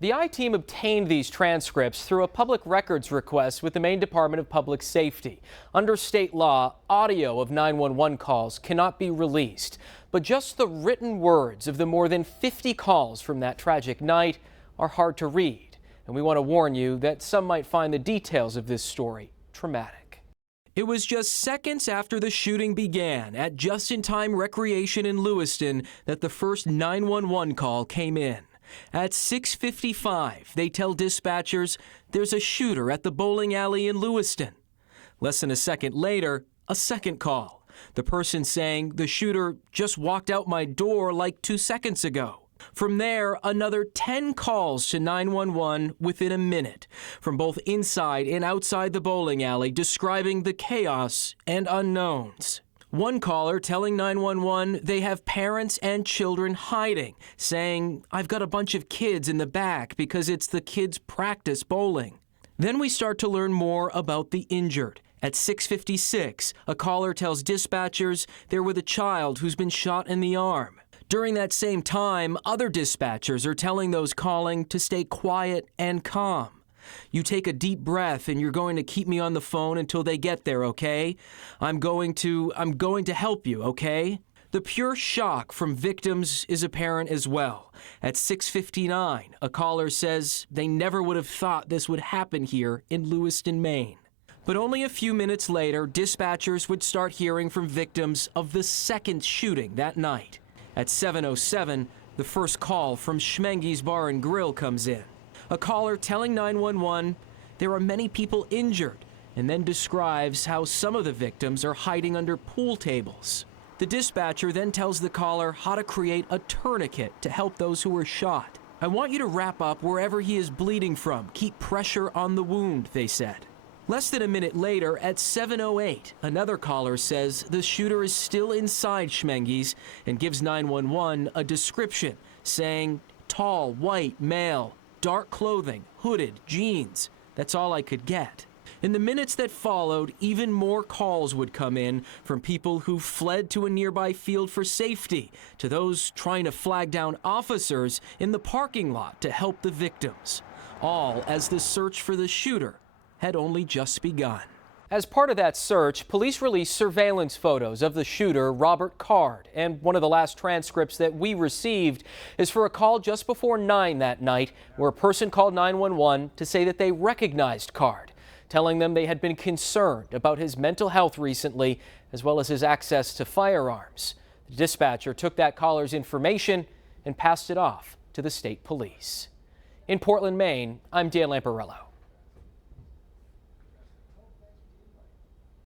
The I-Team obtained these transcripts through a public records request with the Maine Department of Public Safety. Under state law, audio of 911 calls cannot be released, but just the written words of the more than 50 calls from that tragic night are hard to read. And we want to warn you that some might find the details of this story traumatic. It was just seconds after the shooting began at Just-in-Time Recreation in Lewiston that the first 911 call came in. At 6:55, they tell dispatchers there's a shooter at the bowling alley in Lewiston. Less than a second later, a second call. The person saying the shooter just walked out my door like 2 seconds ago. From there, another 10 calls to 911 within a minute, from both inside and outside the bowling alley, describing the chaos and unknowns. One caller telling 911 they have parents and children hiding, saying, "I've got a bunch of kids in the back because it's the kids' practice bowling." Then we start to learn more about the injured. At 6:56, a caller tells dispatchers they're with a child who's been shot in the arm. During that same time, other dispatchers are telling those calling to stay quiet and calm. "You take a deep breath and you're going to keep me on the phone until they get there, okay? I'm going to help you, okay?" The pure shock from victims is apparent as well. At 6:59, a caller says they never would have thought this would happen here in Lewiston, Maine. But only a few minutes later, dispatchers would start hearing from victims of the second shooting that night. At 7:07, the first call from Schmenge's Bar and Grill comes in. A caller telling 911 there are many people injured, and then describes how some of the victims are hiding under pool tables. The dispatcher then tells the caller how to create a tourniquet to help those who were shot. "I want you to wrap up wherever he is bleeding from. Keep pressure on the wound," they said. Less than a minute later, at 7:08, another caller says the shooter is still inside Schmenge's and gives 911 a description, saying, "Tall, white, male, dark clothing, hooded, jeans. That's all I could get." In the minutes that followed, even more calls would come in from people who fled to a nearby field for safety, to those trying to flag down officers in the parking lot to help the victims. All as the search for the shooter had only just begun. As part of that search, police released surveillance photos of the shooter, Robert Card, and one of the last transcripts that we received is for a call just before 9 that night where a person called 911 to say that they recognized Card, telling them they had been concerned about his mental health recently as well as his access to firearms. The dispatcher took that caller's information and passed it off to the state police. In Portland, Maine, I'm Dan Lamparello.